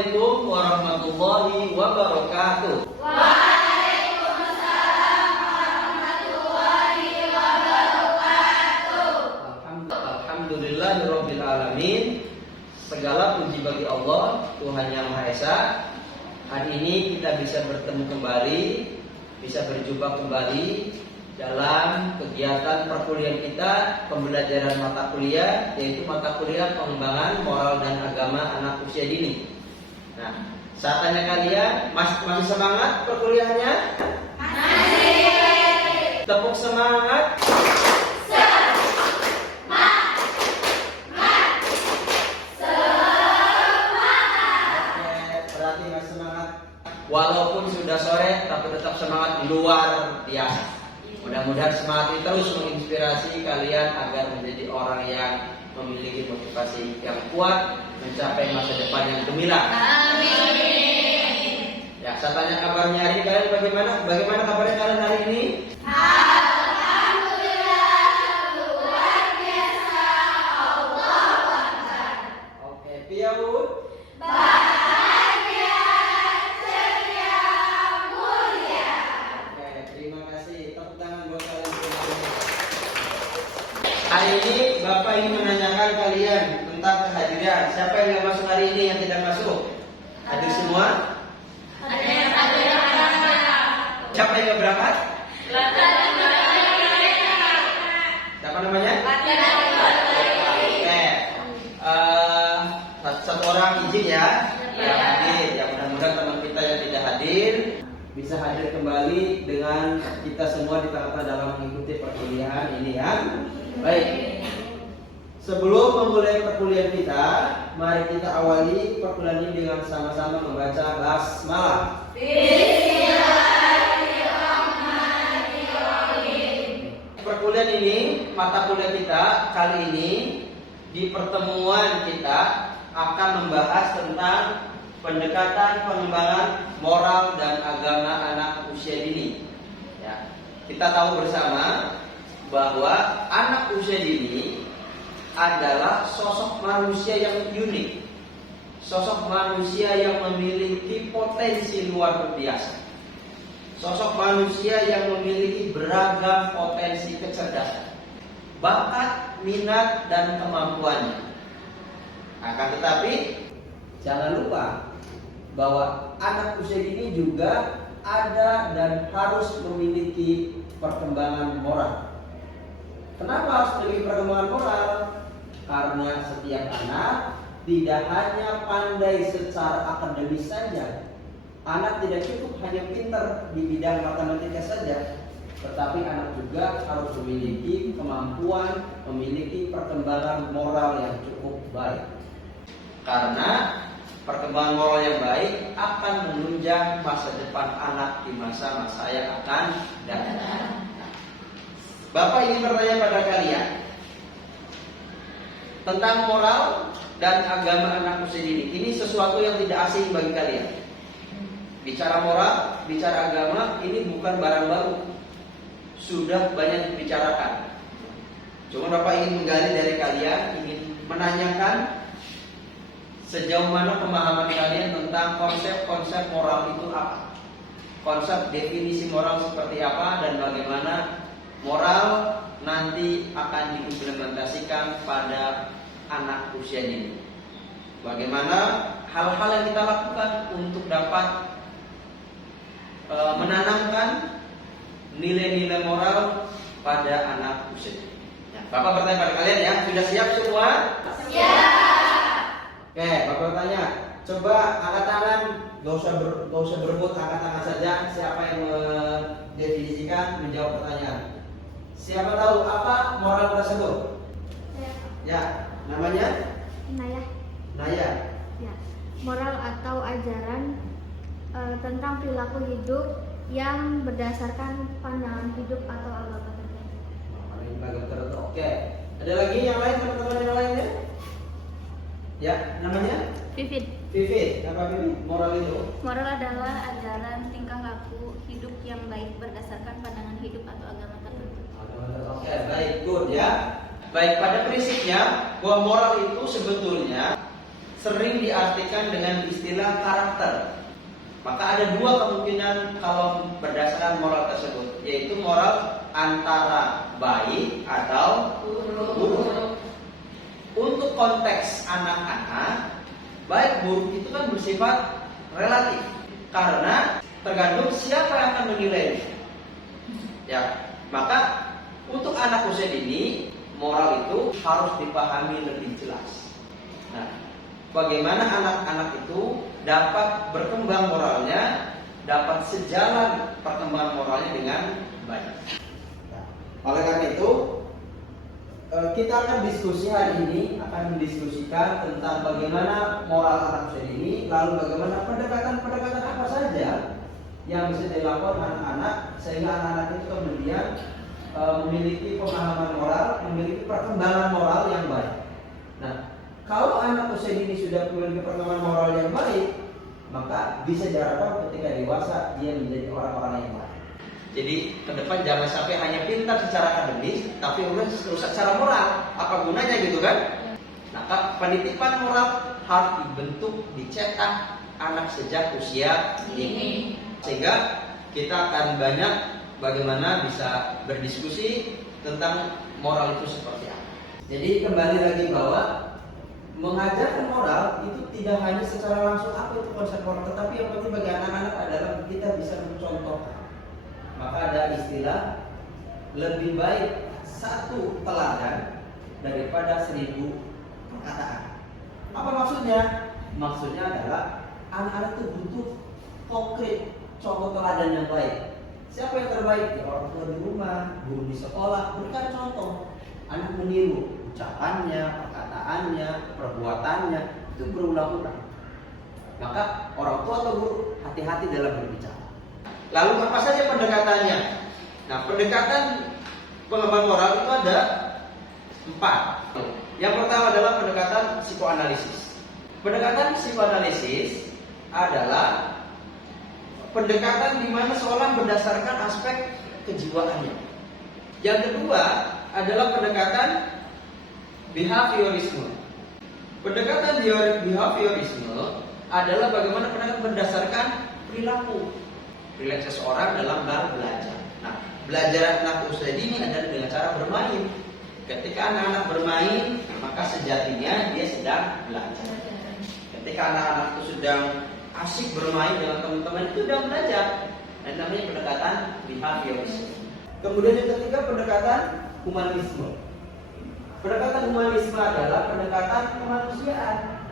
Assalamualaikum warahmatullahi wabarakatuh. Waalaikumsalam warahmatullahi wabarakatuh. Alhamdulillahirabbil alamin. Segala puji bagi Allah, Tuhan yang Maha Esa. Hari ini kita bisa bertemu kembali, bisa berjumpa kembali dalam kegiatan perkuliahan kita, pembelajaran mata kuliah, yaitu mata kuliah pengembangan moral dan agama anak usia dini. Nah, saya tanya kalian, masih semangat perkuliahannya? Masih. Tepuk semangat. Berarti masih semangat. Walaupun sudah sore, tapi tetap semangat luar biasa. Mudah-mudahan semangat ini terus menginspirasi kalian agar menjadi orang yang memiliki motivasi yang kuat, mencapai masa depan yang gemilang. Amin. Ya, saya tanya kabarnya hari ini kalian bagaimana? Bagaimana kabarnya kalian hari ini? Alhamdulillah, luar biasa. Allahu Akbar. Oke, Piaud. Bahagia, ceria, mulia. Oke, terima kasih. Tepuk tangan buat kalian semua. Hari ini Bapak ingin menanyakan kalian tentang kehadiran. Siapa yang nggak masuk hari ini, yang tidak masuk? Hadir semua? Ada yang ada. Siapa yang nggak berangkat? Siapa namanya? Oke, satu orang izin ya, yang hadir. Ya, mudah-mudahan teman kita yang tidak hadir bisa hadir kembali dengan kita semua di tengah-tengah dalam mengikuti perkuliahan ini ya. Baik. Sebelum memulai perkuliahan kita, mari kita awali perkuliahan ini dengan sama-sama membaca basmalah. Perkuliahan ini, mata kuliah kita kali ini di pertemuan kita akan membahas tentang pendekatan pengembangan moral dan agama anak usia dini. Ya, kita tahu bersama bahwa anak usia dini adalah sosok manusia yang unik, sosok manusia yang memiliki potensi luar biasa, sosok manusia yang memiliki beragam potensi kecerdasan, bakat, minat, dan kemampuannya. Akan tetapi jangan lupa bahwa anak usia dini juga ada dan harus memiliki perkembangan moral. Kenapa harus memiliki perkembangan moral? Karena setiap anak tidak hanya pandai secara akademis saja. Anak tidak cukup hanya pintar di bidang matematika saja, tetapi anak juga harus memiliki kemampuan, memiliki perkembangan moral yang cukup baik. Karena perkembangan moral yang baik akan menunjang masa depan anak di masa-masa yang akan datang. Bapak ingin bertanya pada kalian tentang moral dan agama anak usia dini. Ini sesuatu yang tidak asing bagi kalian. Bicara moral, bicara agama, ini bukan barang baru. Sudah banyak dibicarakan. Cuma Bapak ingin menggali dari kalian, ingin menanyakan sejauh mana pemahaman kalian tentang konsep-konsep moral itu apa? Konsep definisi moral seperti apa dan bagaimana moral nanti akan diimplementasikan pada anak usia dini. Bagaimana hal-hal yang kita lakukan untuk dapat menanamkan nilai-nilai moral pada anak usia dini. Ya, Bapak bertanya pada kalian ya, sudah siap semua? Siap. Oke, Bapak bertanya, coba angkat tangan, gak usah berebut, angkat tangan saja. Siapa yang mendefinisikan, menjawab pertanyaan? Siapa tahu apa moral tersebut? Ya, namanya? Naya. Ya, moral atau ajaran tentang perilaku hidup yang berdasarkan pandangan hidup atau agama tertentu. Oke. Ada lagi yang lain, teman-teman yang lainnya? Ya, namanya? Vivit. Vivi. Apa Vivi? Moral itu? Moral adalah ajaran tingkah laku hidup yang baik berdasarkan pandangan hidup atau agama tertentu. Oke, baik, good ya. Baik, pada prinsipnya bahwa moral itu sebetulnya sering diartikan dengan istilah karakter. Maka ada dua kemungkinan kalau berdasarkan moral tersebut, yaitu moral antara baik atau buruk. Untuk konteks anak-anak, baik buruk itu kan bersifat relatif, karena tergantung siapa yang akan menilai. Ya, maka untuk anak usia dini, moral itu harus dipahami lebih jelas. Nah, bagaimana anak-anak itu dapat berkembang moralnya, dapat sejalan perkembangan moralnya dengan baik. Nah, oleh karena itu, kita akan diskusi hari ini, akan mendiskusikan tentang bagaimana moral anak usia dini, lalu bagaimana pendekatan-pendekatan apa saja yang bisa dilakukan anak-anak sehingga anak-anak itu kemudian memiliki pemahaman moral, memiliki perkembangan moral yang baik. Nah, kalau anak usia dini sudah memiliki perkembangan moral yang baik, maka bisa diharapkan ketika dewasa dia menjadi orang-orang yang baik. Jadi ke depan jangan sampai hanya pintar secara akademis, tapi rusak secara moral. Apa gunanya gitu kan? Nah, penitipan moral harus dibentuk, dicetak anak sejak usia dini, sehingga kita akan banyak bagaimana bisa berdiskusi tentang moral itu seperti apa. Jadi kembali lagi bahwa mengajarkan moral itu tidak hanya secara langsung apa itu konsep moral, tetapi yang penting bagi anak-anak adalah kita bisa mencontohkan. Maka ada istilah lebih baik satu teladan daripada 1000 perkataan. Apa maksudnya? Maksudnya adalah anak-anak itu butuh konkret contoh teladan yang baik. Siapa yang terbaik? Ya, orang tua di rumah, guru di sekolah, berikan contoh. Anak meniru ucapannya, perkataannya, perbuatannya, itu berulang-ulang. Maka orang tua atau guru hati-hati dalam berbicara. Lalu apa saja pendekatannya? Nah, pendekatan pengembangan moral itu ada 4. Yang pertama adalah pendekatan psikoanalisis. Pendekatan psikoanalisis adalah pendekatan di mana seorang berdasarkan aspek kejiwaannya. Yang kedua adalah pendekatan behaviorisme. Pendekatan behaviorisme adalah bagaimana pendekatan berdasarkan perilaku seseorang dalam belajar. Nah, belajar anak usia dini adalah dengan cara bermain. Ketika anak-anak bermain, maka sejatinya dia sedang belajar. Ketika anak-anak itu sedang asik bermain dengan teman-teman, itu sedang belajar. Dan namanya pendekatan behaviorisme. Kemudian yang ketiga pendekatan humanisme. Pendekatan humanisme adalah pendekatan kemanusiaan.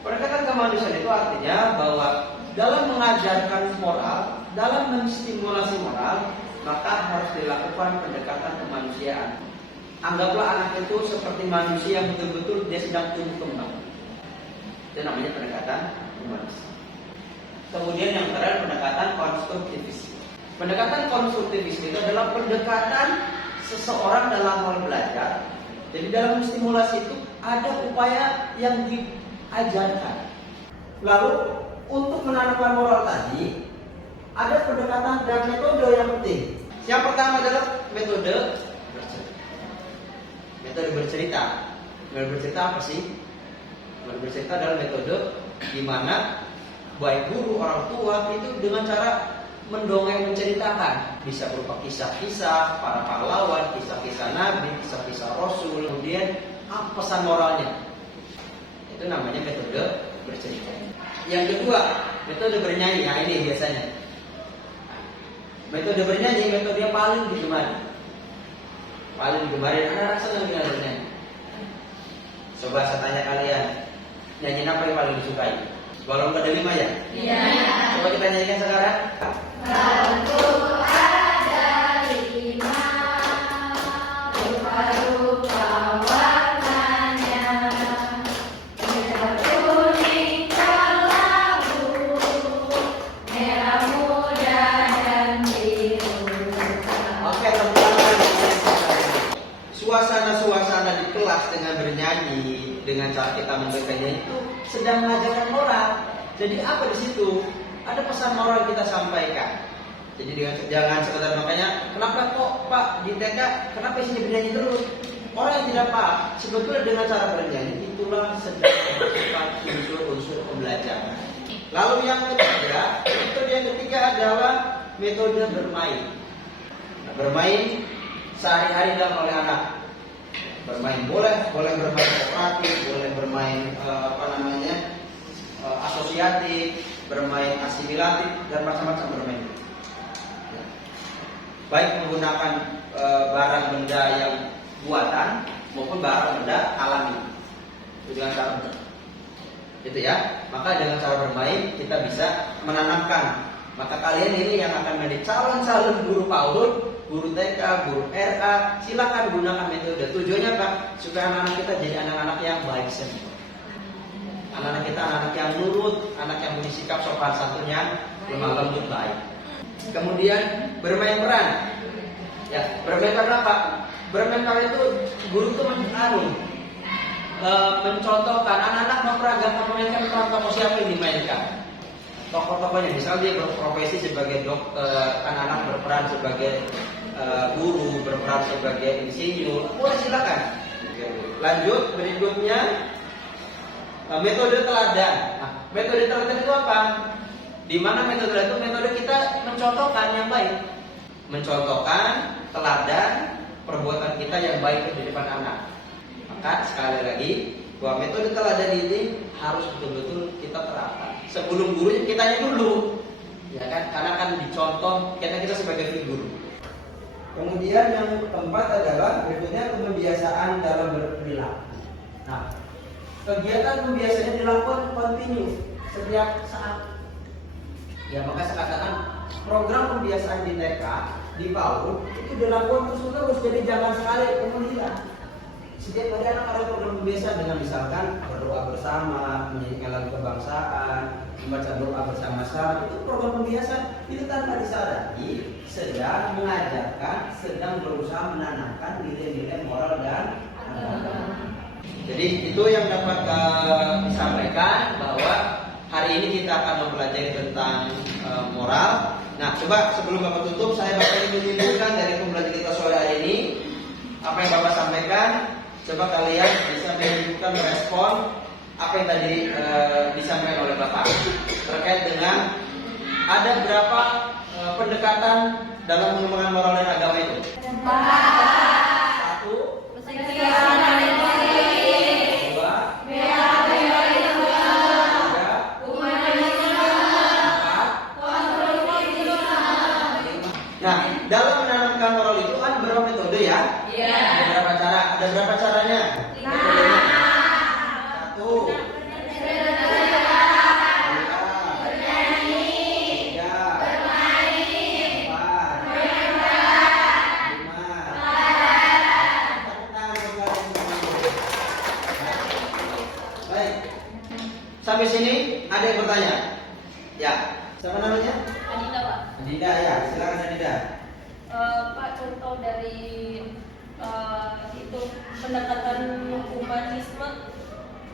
Pendekatan kemanusiaan itu artinya bahwa dalam mengajarkan moral, dalam menstimulasi moral, maka harus dilakukan pendekatan kemanusiaan. Anggaplah anak itu seperti manusia yang betul-betul dia sedang tumbuh kembang. Itu namanya pendekatan humanisme. Kemudian yang terakhir pendekatan konstruktivisme. Pendekatan konstruktivisme itu adalah pendekatan seseorang dalam hal belajar. Jadi dalam stimulasi itu ada upaya yang diajarkan. Lalu untuk menanamkan moral tadi ada pendekatan dan metode yang penting. Yang pertama adalah metode bercerita. Metode bercerita. Metode bercerita apa sih? Metode bercerita adalah metode di mana baik guru, orang tua itu dengan cara mendongeng menceritakan, bisa berupa kisah-kisah para pahlawan, kisah-kisah nabi, kisah-kisah rasul, kemudian apa pesan moralnya. Itu namanya metode bercerita. Yang kedua, metode bernyanyi. Nah, ini biasanya metode bernyanyi, metode yang paling digemari. Paling digemari, anak-anak senang dengan bernyanyi. Coba saya tanya kalian, nyanyi apa yang paling disukai? Walau ada 5 ya? Iya. Coba kita nyanyikan sekarang. Lagu ada 5, rupa-rupa warnanya, merah kuning kelabu, merah muda dan biru. Oke, teman-teman. Suasana-suasana di kelas dengan bernyanyi, dengan cara kita membacanya itu sedang mengajarkan moral. Jadi apa di situ? Ada pesan moral yang kita sampaikan. Jadi jangan sekedar makanya, kenapa kok Pak di TK, kenapa isinya bernyanyi terus? Orang yang tidak paham, sebetulnya dengan cara bernyanyi itulah sedang bersifat Lalu yang ketiga, metode yang ketiga adalah metode bermain. Nah, bermain sehari-hari dalam oleh anak. Bermain boleh bermain kooperatif, boleh bermain asosiatif, bermain asimilatif, dan macam-macam bermain. Baik menggunakan barang benda yang buatan maupun barang benda alami. Itu dengan cara itu ya. Maka dengan cara bermain kita bisa menanamkan. Maka kalian ini yang akan menjadi calon-calon guru PAUD, guru TK, guru RA, silakan gunakan metode. Tujuannya apa? Supaya anak-anak kita jadi anak-anak yang baik semua. Anak-anak kita anak-anak yang nurut, anak yang punya sikap sopan santun yang lemah lembut baik. Kemudian bermain peran. Ya, bermain peran apa? Bermain peran itu guru itu mencontohkan anak-anak memperagamkan memainkan peran tokoh siapa yang dimainkan. Tokoh-tokohnya, misalnya dia berprofesi sebagai dokter, anak-anak berperan sebagai guru, berperan sebagai insinyur, boleh silakan. Lanjut berikutnya metode teladan. Nah, metode teladan itu apa? Di mana metode itu metode kita mencontohkan yang baik, mencontohkan teladan perbuatan kita yang baik di depan anak. Maka sekali lagi bahwa metode teladan ini harus betul-betul kita terapkan. Sebelum gurunya kitanya dulu, ya kan? Karena kan dicontoh kita sebagai figur. Kemudian yang keempat adalah berikutnya kebiasaan dalam berperilaku. Nah, kegiatan pembiasaannya dilakukan kontinu setiap saat. Ya, maka saya katakan program pembiasaan di TK, di PAUD itu dilakukan terus-menerus, jadi jangan sekali kemudian hilang. Setiap hari anak ada program pembiasaan dengan misalkan berdoa bersama, menyanyikan lagu kebangsaan, membaca doa bersama-sama, itu program pembiasaan. Itu tanpa disadari sedang mengajarkan, sedang berusaha menanamkan nilai-nilai moral dan agama. Jadi itu yang dapat disampaikan bahwa hari ini kita akan mempelajari tentang moral. Nah, coba sebelum Bapak tutup, saya bakal menunjukkan dari pembelajaran kita sore hari ini apa yang Bapak sampaikan. Coba kalian bisa menunjukkan merespon apa yang tadi disampaikan oleh Bapak terkait dengan ada berapa pendekatan dalam mengembangkan moral dan agama itu. 1, Nah, dalam menanamkan moral itu kan berapa metode ya? Iya. Ada berapa cara? Ada berapa caranya? 5. 1. Bernyanyi. 3. Bermain. 4. Bermain. 5. Baik. Sampai sini ada yang bertanya? Ya. Siapa namanya? Adinda, Pak. Adinda ya, silakan Adinda. Pak, contoh dari itu pendekatan humanisme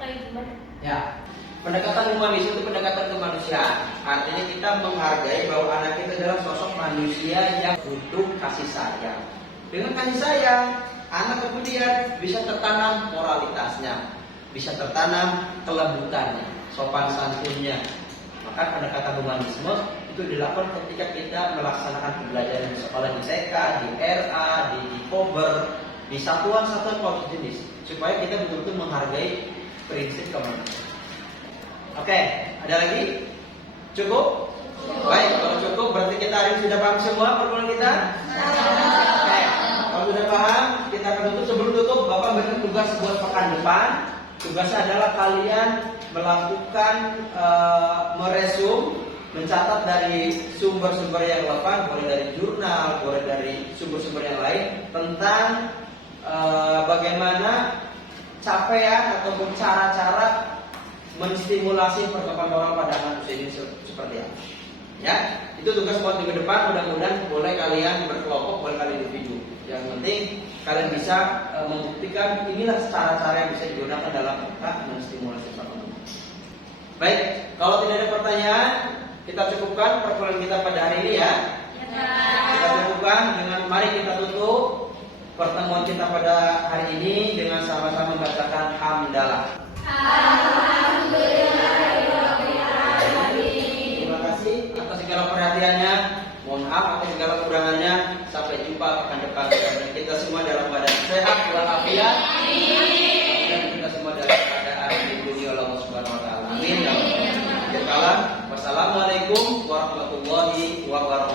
kayak gimana? Ya, pendekatan humanisme itu pendekatan kemanusiaan. Artinya kita menghargai bahwa anak kita adalah sosok manusia yang butuh kasih sayang. Dengan kasih sayang, anak kemudian bisa tertanam moralitasnya, bisa tertanam kelembutannya, sopan santunnya. Maka pendekatan humanisme itu dilakukan ketika kita melaksanakan pembelajaran di sekolah, di TK, di RA, di Kober, di satuan-satuan kelompok jenis, supaya kita betul-betul menghargai prinsip kemanusiaan. Oke, ada lagi? Cukup? Baik, kalau cukup berarti kita hari ini sudah paham semua perkuliahan kita? Oke, kalau sudah paham, kita akan tutup. Sebelum tutup, Bapak berikan tugas buat pekan depan. Tugasnya adalah kalian melakukan meresum, mencatat dari sumber-sumber yang relevan, boleh dari jurnal, boleh dari sumber-sumber yang lain, tentang bagaimana capaian ataupun cara-cara menstimulasi perkembangan moral pada anak usia ini seperti apa. Ya, itu tugas buat minggu depan. Mudah-mudahan boleh kalian berkelompok, boleh kalian individu. Yang penting kalian bisa membuktikan inilah cara-cara yang bisa digunakan dalam rangka menstimulasi perkembangan. Baik, kalau tidak ada pertanyaan, kita cukupkan perkuliahan kita pada hari ini ya. Kita cukupkan dengan mari kita tutup pertemuan kita pada hari ini dengan sama-sama membacakan hamdalah. Alhamdulillah. warahmatullahi wabarakatuh.